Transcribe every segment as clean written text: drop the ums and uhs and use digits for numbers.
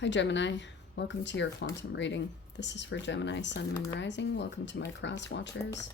Hi Gemini, welcome to your quantum reading. This is for Gemini, Sun, Moon, Rising. Welcome to my cross watchers.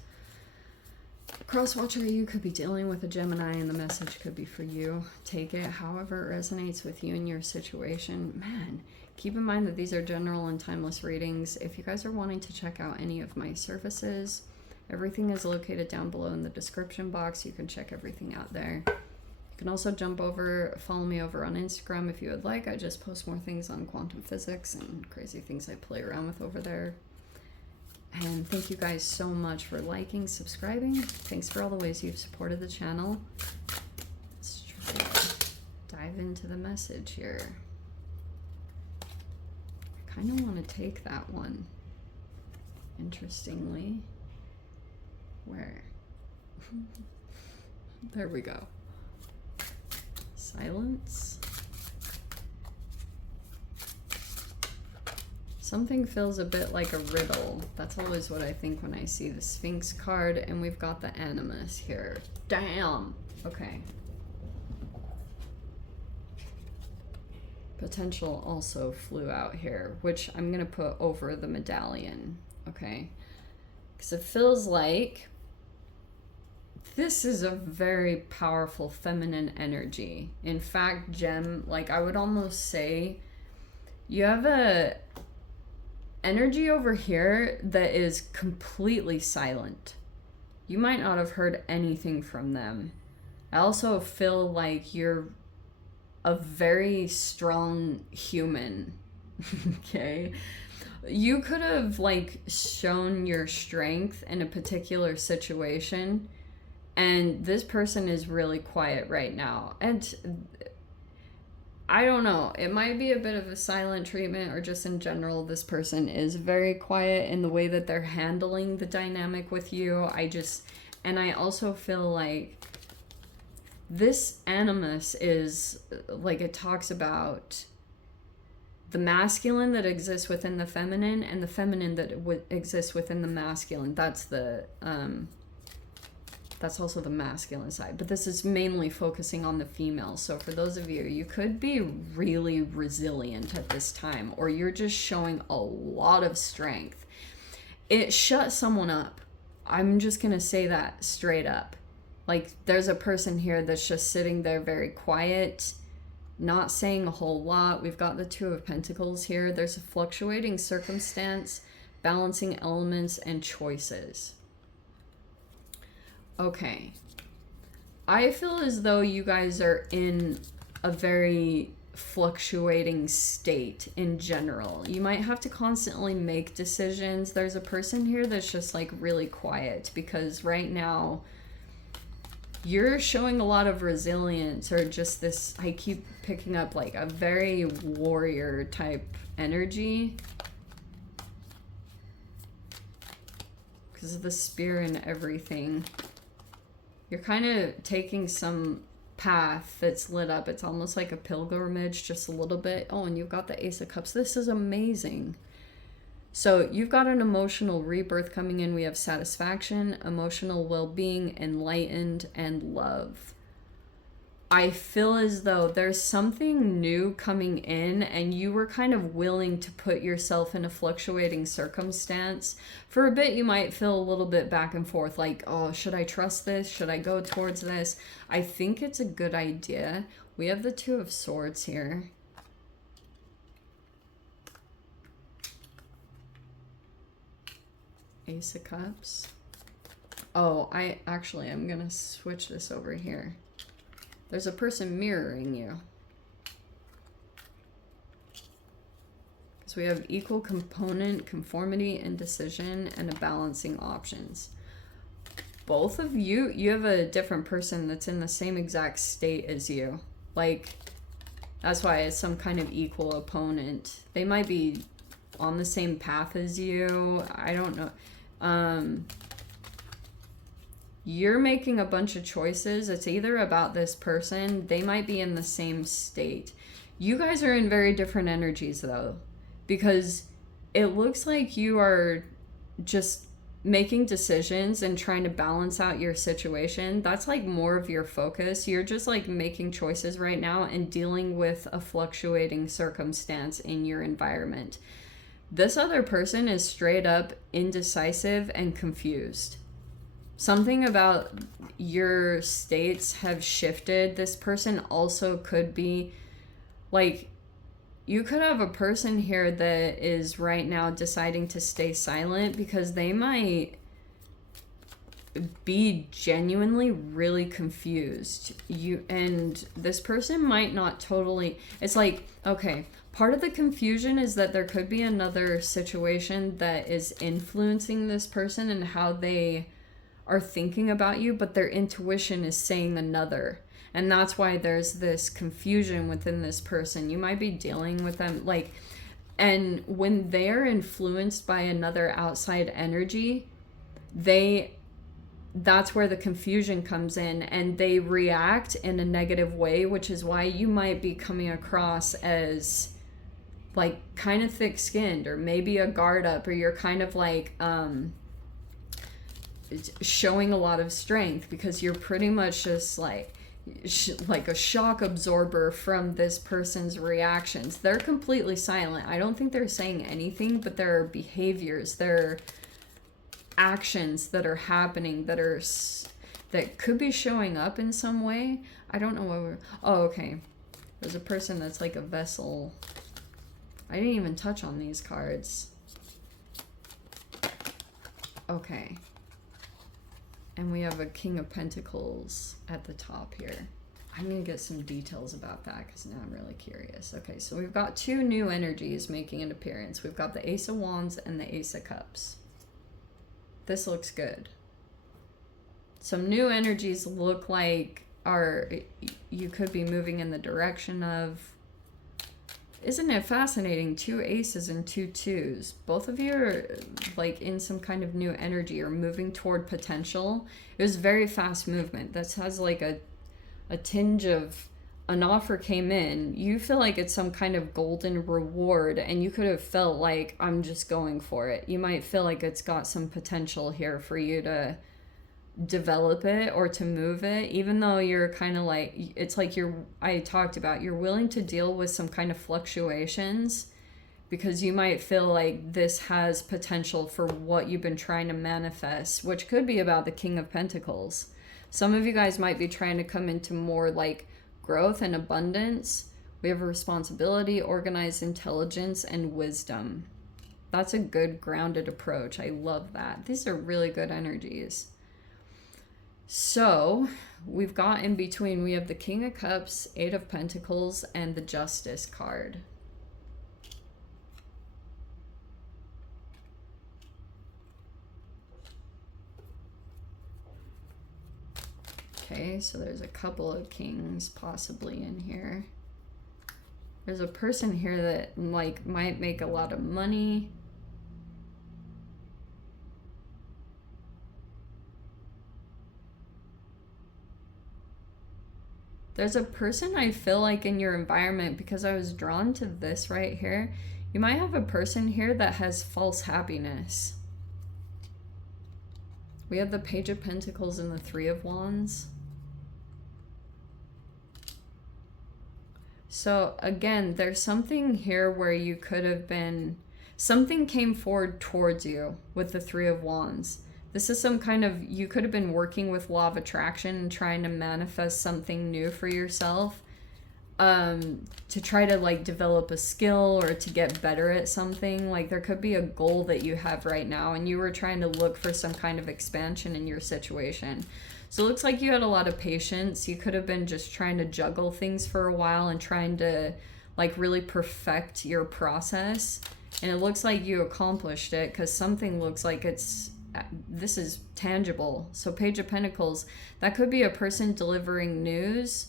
Cross watcher, you could be dealing with a Gemini and the message could be for you. Take it however it resonates with you and your situation. Man, keep in mind that these are general and timeless readings. If you guys are wanting to check out any of my services, everything is located down below in the description box. You can check everything out there. You can also jump over, follow me over on Instagram if you would like. I just post more things on quantum physics and crazy things I play around with over there. And thank you guys so much for liking, subscribing. Thanks for all the ways you've supported the channel. Let's try to dive into the message here. I kind of want to take that one. Interestingly. Where? There we go. Silence. Something feels a bit like a riddle. That's always what I think when I see the Sphinx card, and we've got the Animus here. Damn! Okay. Potential also flew out here, which I'm gonna put over the medallion, okay? Because it feels like this is a very powerful feminine energy. In fact, Gem, like I would almost say, you have a energy over here that is completely silent. You might not have heard anything from them. I also feel like you're a very strong human, okay? You could have like shown your strength in a particular situation, and this person is really quiet right now. And I don't know, it might be a bit of a silent treatment, or just in general, this person is very quiet in the way that they're handling the dynamic with you. And I also feel like this Animus is, like, it talks about the masculine that exists within the feminine and the feminine that exists within the masculine. That's also the masculine side, but this is mainly focusing on the female. So for those of you, you could be really resilient at this time, or you're just showing a lot of strength. It shut someone up. I'm just gonna say that straight up. Like, there's a person here that's just sitting there very quiet, not saying a whole lot. We've got the Two of Pentacles here. There's a fluctuating circumstance, balancing elements, and choices. Okay, I feel as though you guys are in a very fluctuating state in general. You might have to constantly make decisions. There's a person here that's just like really quiet, because right now you're showing a lot of resilience, or just this, I keep picking up like a very warrior type energy because of the spear and everything. You're kind of taking some path that's lit up. It's almost like a pilgrimage, just a little bit. Oh, and you've got the Ace of Cups. This is amazing. So you've got an emotional rebirth coming in. We have satisfaction, emotional well-being, enlightened, and love. I feel as though there's something new coming in, and you were kind of willing to put yourself in a fluctuating circumstance. For a bit, you might feel a little bit back and forth, like, oh, should I trust this? Should I go towards this? I think it's a good idea. We have the Two of Swords here. Ace of Cups. Oh, I'm gonna switch this over here. There's a person mirroring you. So we have equal component, conformity, indecision, and a balancing options. Both of you, you have a different person that's in the same exact state as you. Like, that's why it's some kind of equal opponent. They might be on the same path as you. I don't know. You're making a bunch of choices. It's either about this person. They might be in the same state. You guys are in very different energies, though, because it looks like you are just making decisions and trying to balance out your situation, that's like more of your focus. You're just like making choices right now and dealing with a fluctuating circumstance in your environment. This other person is straight up indecisive and confused. Something about your states have shifted. This person also could be like, you could have a person here that is right now deciding to stay silent because they might be genuinely really confused. And this person might not totally, it's like, okay, part of the confusion is that there could be another situation that is influencing this person and how they are thinking about you, but their intuition is saying another. And that's why there's this confusion within this person. You might be dealing with them like, and when they're influenced by another outside energy, that's where the confusion comes in, and they react in a negative way, which is why you might be coming across as like kind of thick-skinned, or maybe a guard up, or you're kind of like showing a lot of strength because you're pretty much just like a shock absorber from this person's reactions. They're completely silent. I don't think they're saying anything, but there are behaviors, there are actions that are happening that could be showing up in some way. I don't know what oh, okay. There's a person that's like a vessel. I didn't even touch on these cards. Okay. And we have a King of Pentacles at the top here. I'm going to get some details about that because now I'm really curious. Okay, so we've got two new energies making an appearance. We've got the Ace of Wands and the Ace of Cups. This looks good. Some new energies look like you could be moving in the direction of. Isn't it fascinating? 2 aces and 2 twos. Both of you are like in some kind of new energy or moving toward potential. It was very fast movement. This has like a tinge of an offer came in. You feel like it's some kind of golden reward, and you could have felt like, I'm just going for it. You might feel like it's got some potential here for you to develop it or to move it, even though you're kind of like, it's like I talked about, you're willing to deal with some kind of fluctuations because you might feel like this has potential for what you've been trying to manifest, which could be about the King of Pentacles. Some of you guys might be trying to come into more like growth and abundance. We have a responsibility, organized intelligence, and wisdom. That's a good grounded approach. I love that. These are really good energies. So we've got in between, we have the King of Cups, 8 of Pentacles, and the Justice card. Okay, so there's a couple of kings possibly in here. There's a person here that like might make a lot of money. There's a person I feel like in your environment, because I was drawn to this right here. You might have a person here that has false happiness. We have the Page of Pentacles and the 3 of Wands. So again, there's something here where you could have been, something came forward towards you with the 3 of Wands. This is some kind of, you could have been working with law of attraction and trying to manifest something new for yourself, to try to like develop a skill or to get better at something. Like there could be a goal that you have right now and you were trying to look for some kind of expansion in your situation. So it looks like you had a lot of patience. You could have been just trying to juggle things for a while and trying to like really perfect your process. And it looks like you accomplished it because something looks like this is tangible. So Page of Pentacles, that could be a person delivering news,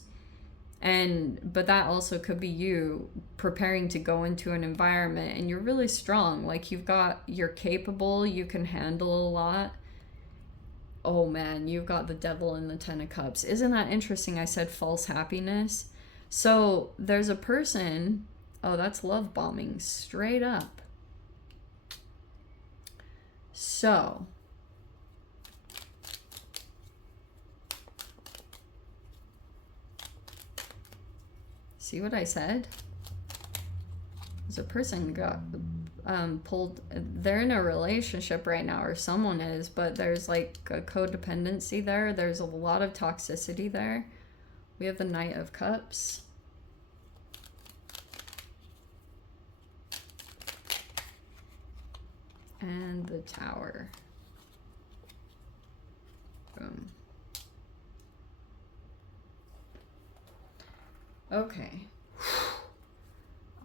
but that also could be you preparing to go into an environment, and you're really strong. Like you're capable, you can handle a lot. Oh man, you've got the Devil and the 10 of Cups. Isn't that interesting? I said false happiness. So there's a person, oh, that's love bombing straight up. So See what I said? There's a person got pulled. They're in a relationship right now, or someone is, but there's like a codependency there. There's a lot of toxicity there. We have the Knight of Cups. And the Tower. Boom. Okay.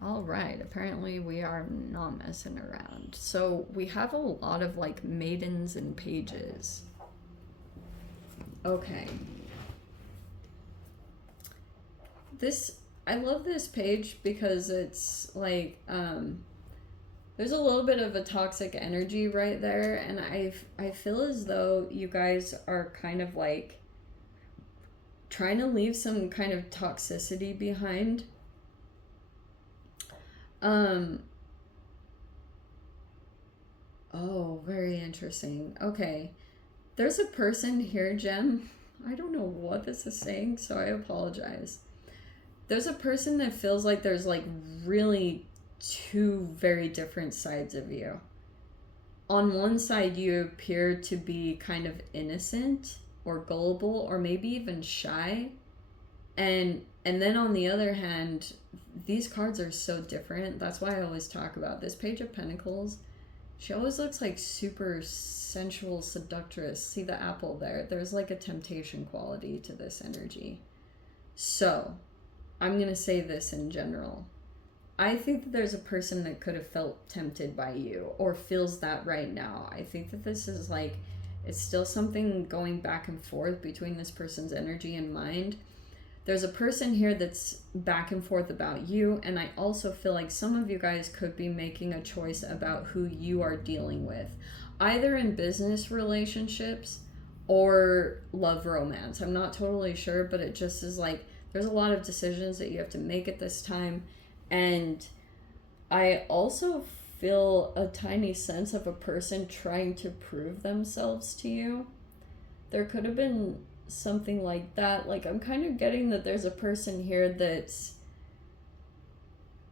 All right, apparently we are not messing around. So we have a lot of like maidens and pages. Okay. I love this page because it's like, there's a little bit of a toxic energy right there, and I feel as though you guys are kind of like trying to leave some kind of toxicity behind. Oh, very interesting. Okay. There's a person here, Gem. I don't know what this is saying, so I apologize. There's a person that feels like there's like really two very different sides of you. On one side, you appear to be kind of innocent or gullible or maybe even shy. And then on the other hand, these cards are so different. That's why I always talk about this Page of Pentacles. She always looks like super sensual seductress. See the apple there? There's like a temptation quality to this energy. So, I'm going to say this in general. I think that there's a person that could have felt tempted by you or feels that right now. I think that this is like, it's still something going back and forth between this person's energy and mind. There's a person here that's back and forth about you, and I also feel like some of you guys could be making a choice about who you are dealing with, either in business relationships or love romance. I'm not totally sure, but it just is like there's a lot of decisions that you have to make at this time, and I also feel a tiny sense of a person trying to prove themselves to you. There could have been something like that. Like, I'm kind of getting that there's a person here that's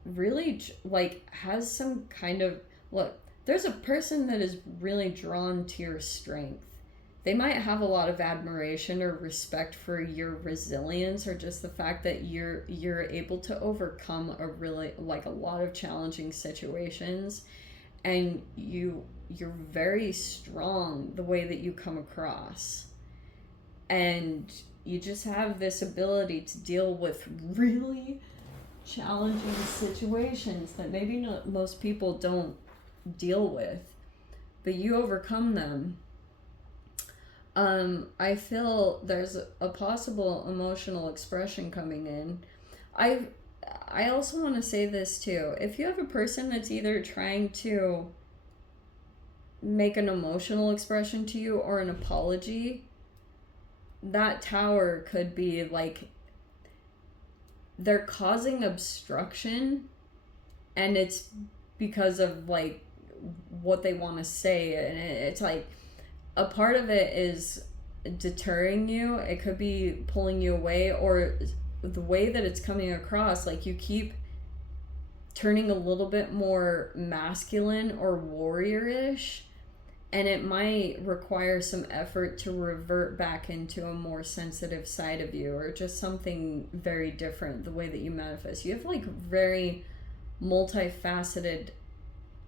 really like has some kind of, look, there's a person that is really drawn to your strength. They might have a lot of admiration or respect for your resilience, or just the fact that you're able to overcome a really like a lot of challenging situations, and you're very strong the way that you come across. And you just have this ability to deal with really challenging situations that maybe not most people don't deal with, but you overcome them. I feel there's a possible emotional expression coming in. I also want to say this too. If you have a person that's either trying to make an emotional expression to you or an apology, that Tower could be like they're causing obstruction, and it's because of like what they want to say, and it's like a part of it is deterring you. It could be pulling you away, or the way that it's coming across, like you keep turning a little bit more masculine or warrior-ish, and it might require some effort to revert back into a more sensitive side of you, or just something very different, the way that you manifest. You have like very multifaceted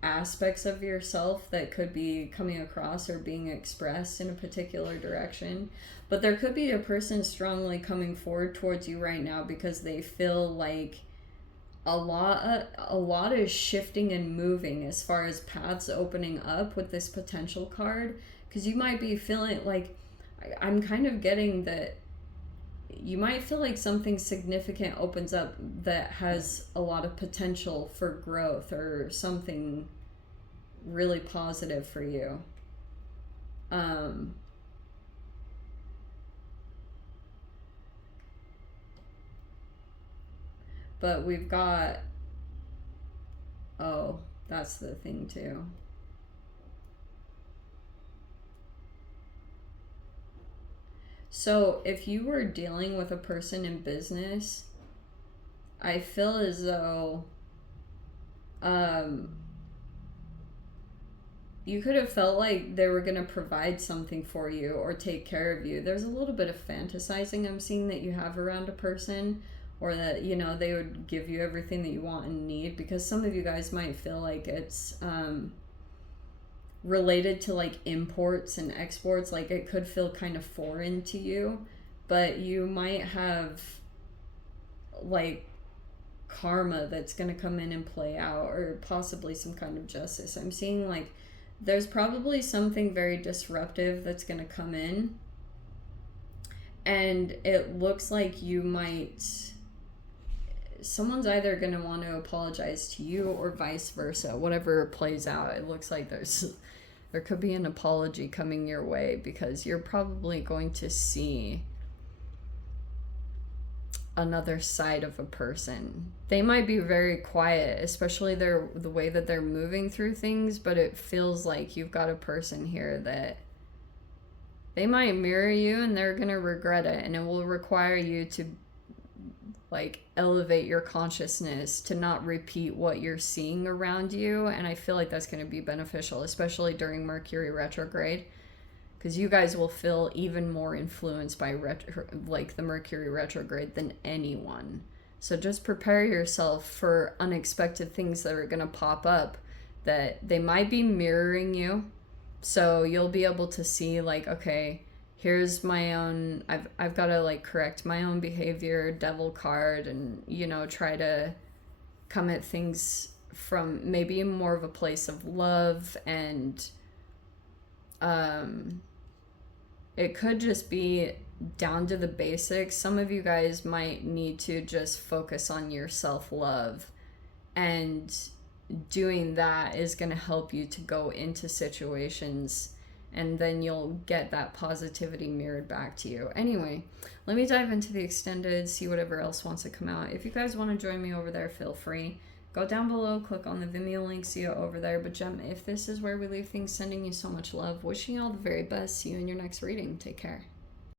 aspects of yourself that could be coming across or being expressed in a particular direction. But there could be a person strongly coming forward towards you right now because they feel like a lot is shifting and moving as far as paths opening up with this potential card, because you might be feeling like, I'm kind of getting that you might feel like something significant opens up that has a lot of potential for growth or something really positive for you. But we've got, oh, that's the thing too. So if you were dealing with a person in business, I feel as though you could have felt like they were going to provide something for you or take care of you. There's a little bit of fantasizing I'm seeing that you have around a person, or that, you know, they would give you everything that you want and need, because some of you guys might feel like it's related to like imports and exports. Like it could feel kind of foreign to you, but you might have like karma that's going to come in and play out, or possibly some kind of justice. I'm seeing like there's probably something very disruptive that's going to come in, and it looks like you might, someone's either going to want to apologize to you or vice versa. Whatever plays out, it looks like there could be an apology coming your way, because you're probably going to see another side of a person. They might be very quiet, especially the way that they're moving through things, but it feels like you've got a person here that they might mirror you, and they're gonna regret it, and it will require you to like elevate your consciousness to not repeat what you're seeing around you. And I feel like that's going to be beneficial, especially during Mercury retrograde, because you guys will feel even more influenced by like the Mercury retrograde than anyone. So just prepare yourself for unexpected things that are going to pop up, that they might be mirroring you. So you'll be able to see like, okay, here's my own, I've got to like correct my own behavior, devil card, and, you know, try to come at things from maybe more of a place of love. And it could just be down to the basics. Some of you guys might need to just focus on your self-love, and doing that is going to help you to go into situations, and then you'll get that positivity mirrored back to you. Anyway, let me dive into the extended, see whatever else wants to come out. If you guys want to join me over there, feel free. Go down below, click on the Vimeo link, see it over there. But Gem, if this is where we leave things, sending you so much love, wishing you all the very best. See you in your next reading. Take care.